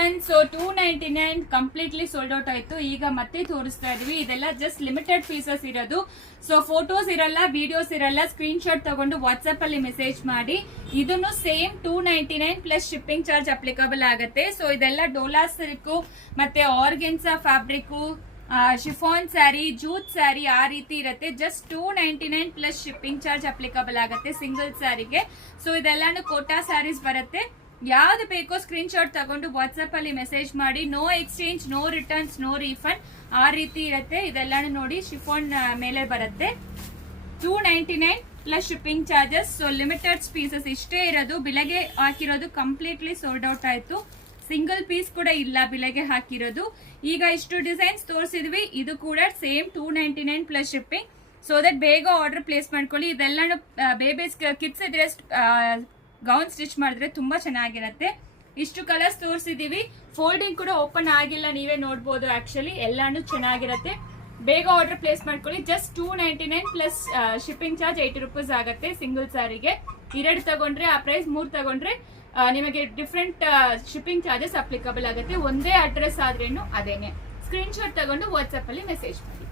Everyone, so 299 completely sold out ಆಯ್ತು. ಈಗ ಮತ್ತೆ ತೋರಿಸ್ತಾ ಇದೀವಿ. ಇದೆಲ್ಲ ಜಸ್ಟ್ ಲಿಮಿಟೆಡ್ ಪೀಸಸ್ ಇರೋದು. ಸೊ ಫೋಟೋಸ್ ಇರಲ್ಲ, ವಿಡಿಯೋಸ್ ಇರಲ್ಲ. ಸ್ಕ್ರೀನ್ ಶಾಟ್ ತಗೊಂಡು ವಾಟ್ಸ್ಆಪ್ ಅಲ್ಲಿ ಮೆಸೇಜ್ ಮಾಡಿ. ಇದನ್ನು same 299 plus shipping charge applicable ಆಗುತ್ತೆ. ಸೊ ಇದೆಲ್ಲ ಡೋಲಾ ಸಿಲ್ಕ್ ಮತ್ತೆ organza fabric, chiffon sari, jute sari ಆ ರೀತಿ ಇರುತ್ತೆ. Just 299 plus shipping charge applicable ಆಗುತ್ತೆ ಸಿಂಗಲ್ ಸ್ಯಾರಿಗೆ. ಸೊ ಇದೆಲ್ಲಾನು ಕೋಟಾ ಸ್ಯಾರೀಸ್ ಬರುತ್ತೆ. ಯಾವ್ದು ಬೇಕೋ ಸ್ಕ್ರೀನ್ ಶಾಟ್ ತಗೊಂಡು ವಾಟ್ಸ್ಆಪ್ ಅಲ್ಲಿ ಮೆಸೇಜ್ ಮಾಡಿ. No exchange, no returns, no refund ಆ ರೀತಿ ಇರುತ್ತೆ. ಇದೆಲ್ಲಾನು ನೋಡಿ ಶಿಫಾನ್ ಮೇಲೆ ಬರುತ್ತೆ. 299 plus shipping charges. So limited pieces ಇಷ್ಟೇ ಇರೋದು. ಬೆಳಗ್ಗೆ ಹಾಕಿರೋದು ಕಂಪ್ಲೀಟ್ಲಿ ಸೋಲ್ಡ್ ಔಟ್ ಆಯ್ತು. ಸಿಂಗಲ್ ಪೀಸ್ ಕೂಡ ಇಲ್ಲ ಬೆಳಗ್ಗೆ ಹಾಕಿರೋದು. ಈಗ ಇಷ್ಟು ಡಿಸೈನ್ಸ್ ತೋರಿಸಿದ್ವಿ. ಇದು ಕೂಡ same 299 plus shipping. So that ಬೇಗ ಆರ್ಡರ್ ಪ್ಲೇಸ್ ಮಾಡ್ಕೊಳ್ಳಿ. ಇದೆಲ್ಲಾನು ಬೇಬೀಸ್ ಕಿಡ್ಸ್ ಇದ್ರೆ ಗೌನ್ ಸ್ಟಿಚ್ ಮಾಡಿದ್ರೆ ತುಂಬಾ ಚೆನ್ನಾಗಿರುತ್ತೆ. ಇಷ್ಟು ಕಲರ್ಸ್ ತೋರಿಸಿದೀವಿ. ಫೋಲ್ಡಿಂಗ್ ಕೂಡ ಓಪನ್ ಆಗಿಲ್ಲ, ನೀವೇ ನೋಡ್ಬೋದು. ಆಕ್ಚುಲಿ ಎಲ್ಲಾನು ಚೆನ್ನಾಗಿರುತ್ತೆ. ಬೇಗ ಆರ್ಡರ್ ಪ್ಲೇಸ್ ಮಾಡ್ಕೊಳ್ಳಿ. Just 299 plus shipping charge 80 rupees ಆಗುತ್ತೆ ಸಿಂಗಲ್ ಸ್ಯಾರಿಗೆ. 2 ತಗೊಂಡ್ರೆ ಆ ಪ್ರೈಸ್, 3 ತಗೊಂಡ್ರೆ ನಿಮಗೆ ಡಿಫ್ರೆಂಟ್ ಶಿಪ್ಪಿಂಗ್ ಚಾರ್ಜಸ್ ಅಪ್ಲಿಕಬಲ್ ಆಗುತ್ತೆ. ಒಂದೇ ಅಡ್ರೆಸ್ ಆದ್ರೇನು ಅದೇನೆ. ಸ್ಕ್ರೀನ್ ಶಾಟ್ ತಗೊಂಡು ವಾಟ್ಸ್ಆಪ್ ಅಲ್ಲಿ ಮೆಸೇಜ್ ಮಾಡಿ.